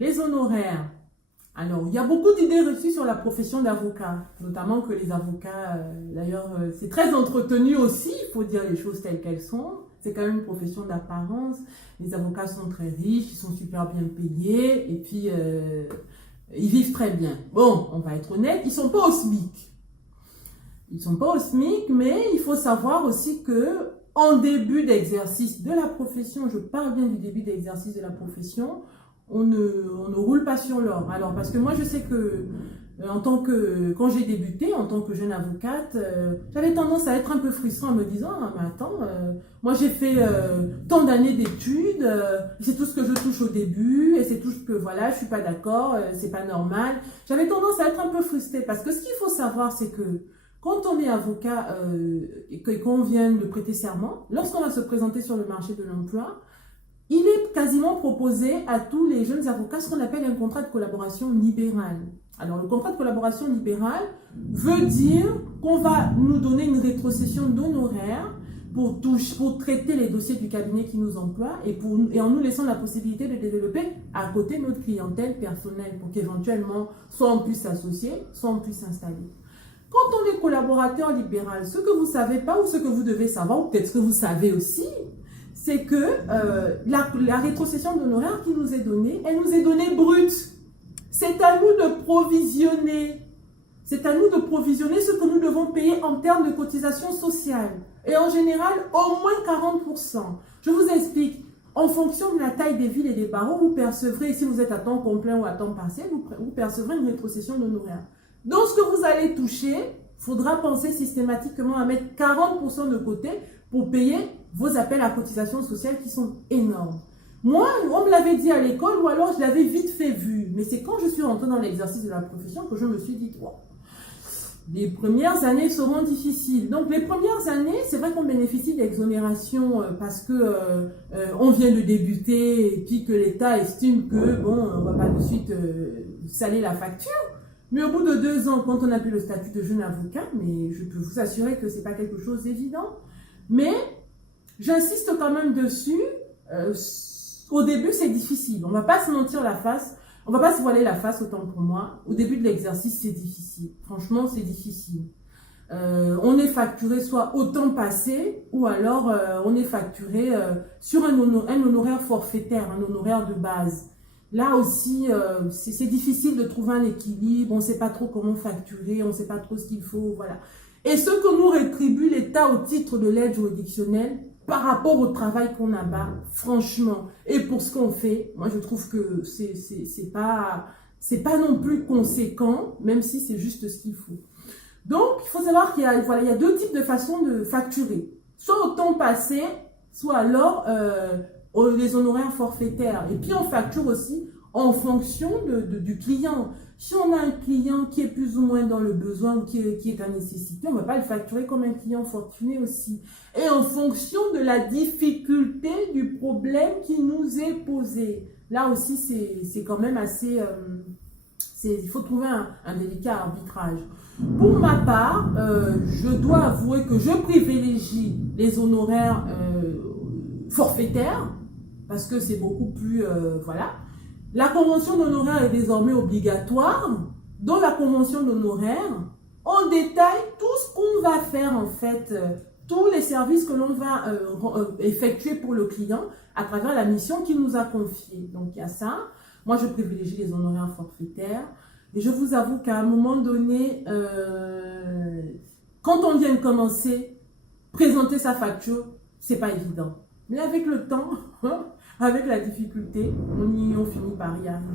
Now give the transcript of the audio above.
Les honoraires. Alors, il y a beaucoup d'idées reçues sur la profession d'avocat, notamment que les avocats, d'ailleurs, c'est très entretenu aussi, il faut dire les choses telles qu'elles sont. C'est quand même une profession d'apparence. Les avocats sont très riches, ils sont super bien payés, et puis ils vivent très bien. Bon, on va être honnête, ils ne sont pas au SMIC. Ils ne sont pas au SMIC, mais il faut savoir aussi que en début d'exercice de la profession, je parle bien du début d'exercice de la profession, on ne roule pas sur l'or. Alors, parce que moi, je sais que quand j'ai débuté en tant que jeune avocate, j'avais tendance à être un peu frustrant en me disant, ah, mais attends, moi j'ai fait tant d'années d'études, c'est tout ce que je touche au début, et c'est tout ce que, voilà, je suis pas d'accord, c'est pas normal. J'avais tendance à être un peu frustrée, parce que ce qu'il faut savoir, c'est que quand on est avocat et qu'on vient de prêter serment, lorsqu'on va se présenter sur le marché de l'emploi, il est quasiment proposé à tous les jeunes avocats ce qu'on appelle un contrat de collaboration libérale. Alors, le contrat de collaboration libérale veut dire qu'on va nous donner une rétrocession d'honoraires pour traiter les dossiers du cabinet qui nous emploie et en nous laissant la possibilité de développer à côté notre clientèle personnelle pour qu'éventuellement, soit on puisse s'associer, soit on puisse s'installer. Quand on est collaborateur libéral, ce que vous ne savez pas ou ce que vous devez savoir, ou peut-être ce que vous savez aussi, c'est que la rétrocession d'honoraires qui nous est donnée, elle nous est donnée brute. C'est à nous de provisionner. C'est à nous de provisionner ce que nous devons payer en termes de cotisation sociale. Et en général, au moins 40%. Je vous explique. En fonction de la taille des villes et des barreaux, vous percevrez, si vous êtes à temps complet ou à temps partiel, vous percevrez une rétrocession d'honoraires. Donc, ce que vous allez toucher, il faudra penser systématiquement à mettre 40% de côté pour payer vos appels à cotisation sociale qui sont énormes. Moi, on me l'avait dit à l'école ou alors je l'avais vite fait vu. Mais c'est quand je suis rentrée dans l'exercice de la profession que je me suis dit, wow, les premières années seront difficiles. Donc, les premières années, c'est vrai qu'on bénéficie d'exonération parce que on vient de débuter et puis que l'État estime que, bon, on ne va pas de suite saler la facture. Mais au bout de 2 ans, quand on a plus le statut de jeune avocat, mais je peux vous assurer que ce n'est pas quelque chose d'évident. Mais j'insiste quand même dessus. Au début, c'est difficile. On ne va pas se mentir la face. On ne va pas se voiler la face, autant pour moi. Au début de l'exercice, c'est difficile. Franchement, c'est difficile. On est facturé soit au temps passé ou alors on est facturé sur un honoraire forfaitaire, un honoraire de base. Là aussi, c'est difficile de trouver un équilibre. On ne sait pas trop comment facturer, on ne sait pas trop ce qu'il faut, voilà. Et ce que nous rétribue l'État au titre de l'aide juridictionnelle par rapport au travail qu'on abat, franchement, et pour ce qu'on fait, moi je trouve que c'est pas non plus conséquent, même si c'est juste ce qu'il faut. Donc, il faut savoir qu'il y a, voilà, il y a 2 types de façons de facturer. Soit au temps passé, soit alors les honoraires forfaitaires. Et puis, on facture aussi en fonction du client. Si on a un client qui est plus ou moins dans le besoin ou qui est en nécessité, on ne va pas le facturer comme un client fortuné aussi. Et en fonction de la difficulté du problème qui nous est posé. Là aussi, c'est quand même assez... il faut trouver un délicat arbitrage. Pour ma part, je dois avouer que je privilégie les honoraires forfaitaires parce que c'est beaucoup plus... voilà. La convention d'honoraires est désormais obligatoire. Dans la convention d'honoraires, on détaille tout ce qu'on va faire en fait, tous les services que l'on va effectuer pour le client à travers la mission qu'il nous a confiée. Donc il y a ça. Moi, je privilégie les honoraires forfaitaires. Et je vous avoue qu'à un moment donné, quand on vient de commencer, présenter sa facture, c'est pas évident. Mais avec le temps, avec la difficulté, on finit par y arriver.